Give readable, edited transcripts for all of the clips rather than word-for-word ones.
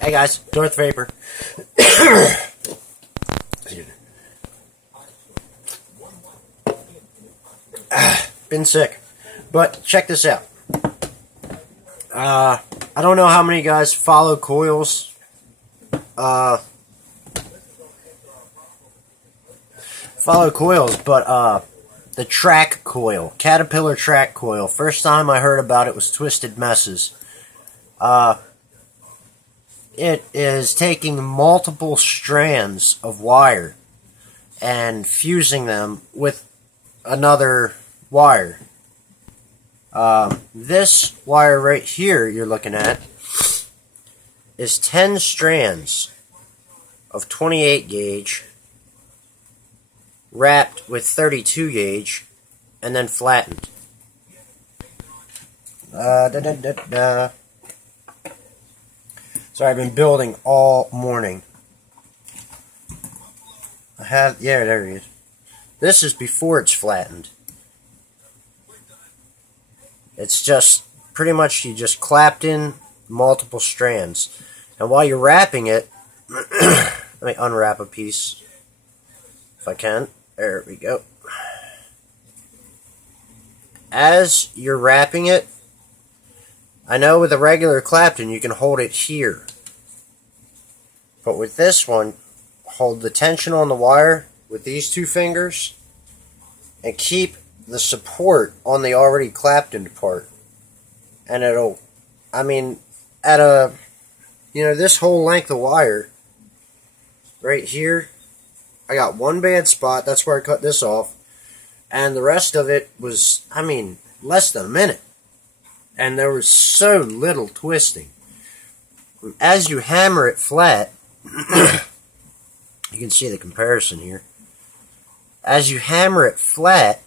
Hey guys, North Vapor. Been sick. But check this out. I don't know how many guys follow coils. But the track coil, Caterpillar track coil. First time I heard about it was Twisted Messes. It is taking multiple strands of wire and fusing them with another wire. This wire right here you're looking at is 10 strands of 28 gauge wrapped with 32 gauge and then flattened. So I've been building all morning. There he is. This is before it's flattened. It's just, pretty much you just clapped in multiple strands. And while you're wrapping it, let me unwrap a piece, if I can. There we go. As you're wrapping it, I know with a regular Clapton you can hold it here. But with this one, hold the tension on the wire with these two fingers and keep the support on the already Clapton part. And it'll, this whole length of wire right here, I got one bad spot, that's where I cut this off. And the rest of it was, less than a minute. And there was so little twisting. As you hammer it flat, you can see the comparison here. As you hammer it flat,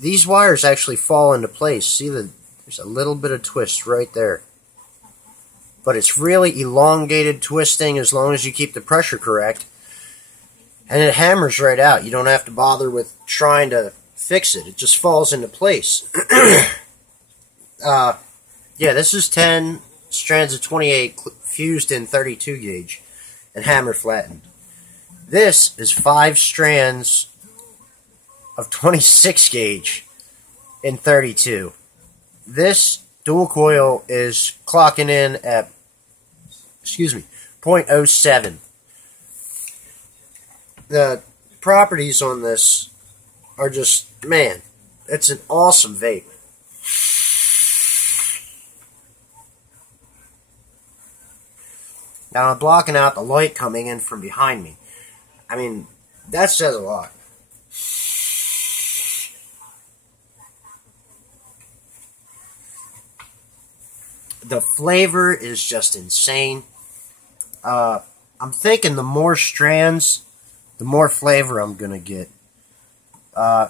these wires actually fall into place. See, there's a little bit of twist right there. But it's really elongated twisting as long as you keep the pressure correct. And it hammers right out. You don't have to bother with trying to fix it. It just falls into place. This is 10 strands of 28 fused in 32 gauge and hammer flattened. This is 5 strands of 26 gauge in 32. This dual coil is clocking in at, 0.07. The properties on this are just, man, it's an awesome vape. Now I'm blocking out the light coming in from behind me. That says a lot. The flavor is just insane. I'm thinking the more strands, the more flavor I'm going to get.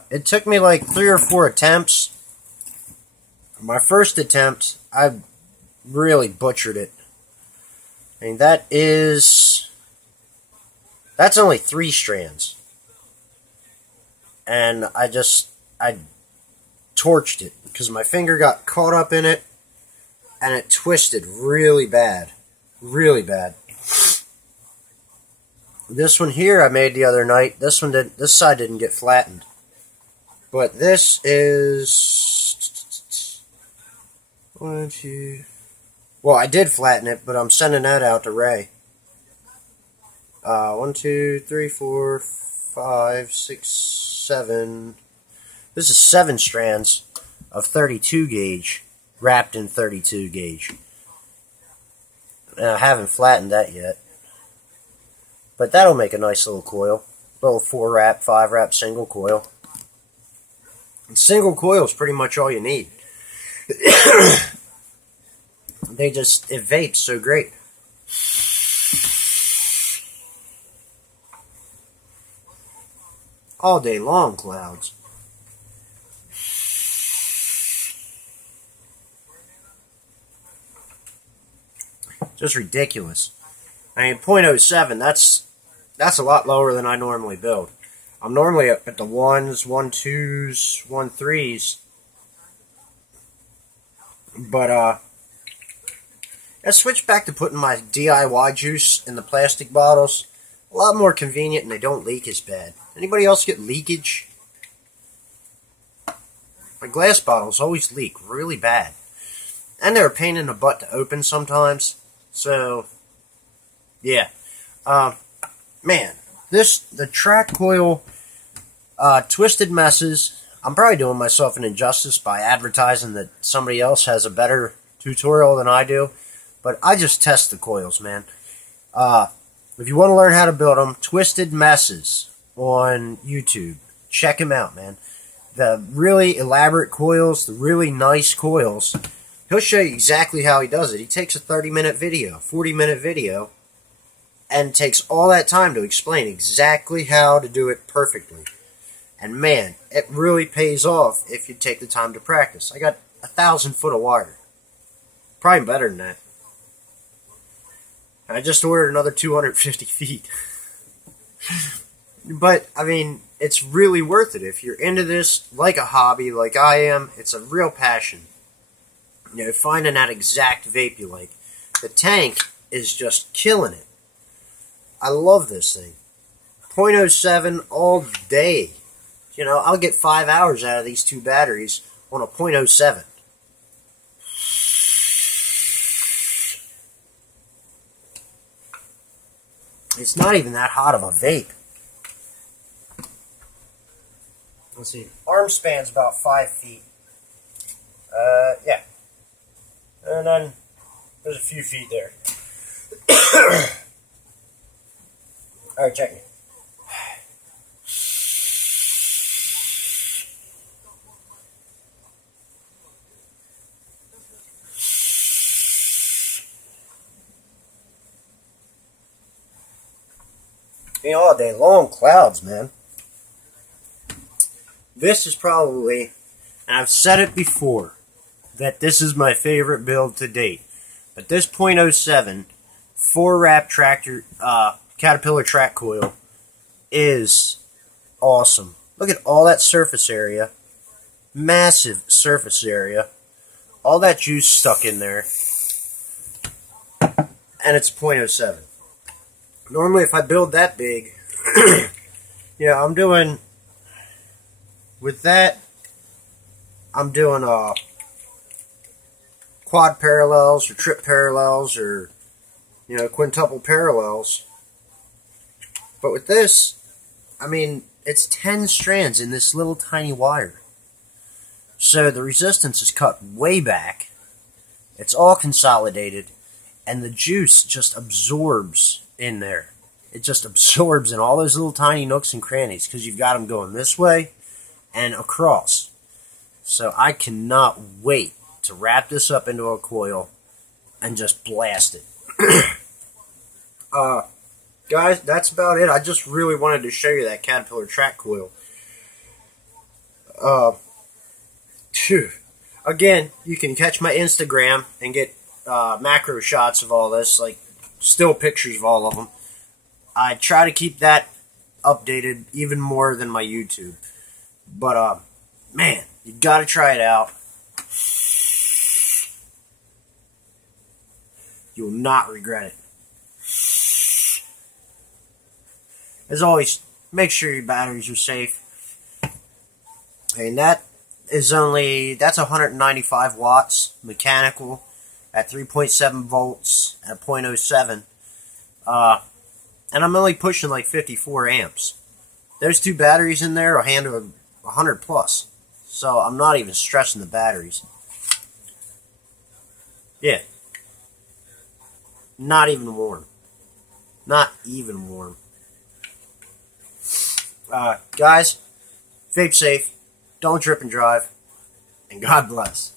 It took me like 3 or 4 attempts. My first attempt, I really butchered it. That's only 3 strands. And I torched it because my finger got caught up in it and it twisted really bad. Really bad. This one here I made the other night. This side didn't get flattened. But this is 1, 2. Well, I did flatten it, but I'm sending that out to Ray. 1, 2, 3, 4, 5, 6, 7. This is 7 strands of 32 gauge wrapped in 32 gauge. And I haven't flattened that yet. But that'll make a nice little coil. Little 4-wrap, 5-wrap single coil. And single coil is pretty much all you need. It vapes so great. All day long, clouds. Just ridiculous. 0.07, that's a lot lower than I normally build. I'm normally up at the 1s, 1.2s, 1.3s. But, I switched back to putting my DIY juice in the plastic bottles. A lot more convenient, and they don't leak as bad. Anybody else get leakage? My glass bottles always leak really bad. And they're a pain in the butt to open sometimes. So, yeah. Man, the track coil, Twisted Messes. I'm probably doing myself an injustice by advertising that somebody else has a better tutorial than I do. But I just test the coils, man. If you want to learn how to build them, Twisted Messes on YouTube. Check him out, man. The really elaborate coils, the really nice coils, he'll show you exactly how he does it. He takes a 30-minute video, 40-minute video, and takes all that time to explain exactly how to do it perfectly. And man, it really pays off if you take the time to practice. I got 1,000 foot of wire. Probably better than that. I just ordered another 250 feet. But, I mean, it's really worth it. If you're into this like a hobby, like I am, it's a real passion. You know, finding that exact vape you like. The tank is just killing it. I love this thing. 0.07 all day. You know, I'll get 5 hours out of these two batteries on a 0.07. It's not even that hot of a vape. Let's see. Arm span's about 5 feet. Yeah. And then there's a few feet there. Alright, check it. Me all day long, clouds, man. This is probably, and I've said it before, that this is my favorite build to date. But this .07 4-wrap tractor, Caterpillar track coil is awesome. Look at all that surface area. Massive surface area. All that juice stuck in there. And it's .07. Normally, if I build that big, yeah, I'm doing, with that, I'm doing quad parallels or trip parallels or, you know, quintuple parallels. But with this, I mean, it's 10 strands in this little tiny wire. So the resistance is cut way back. It's all consolidated. And the juice just absorbs in there. It just absorbs in all those little tiny nooks and crannies because you've got them going this way and across. So I cannot wait to wrap this up into a coil and just blast it. Guys, that's about it. I just really wanted to show you that Caterpillar track coil. Again, you can catch my Instagram and get macro shots of all this, like still pictures of all of them. I try to keep that updated even more than my YouTube. But, man, you gotta try it out. You'll not regret it. As always, make sure your batteries are safe. And that is only, that's 195 watts mechanical at 3.7 volts at 0.07. And I'm only pushing like 54 amps. Those two batteries in there will handle 100 plus. So I'm not even stressing the batteries. Yeah. Not even warm. Not even warm. Guys, vape safe. Don't drip and drive. And God bless.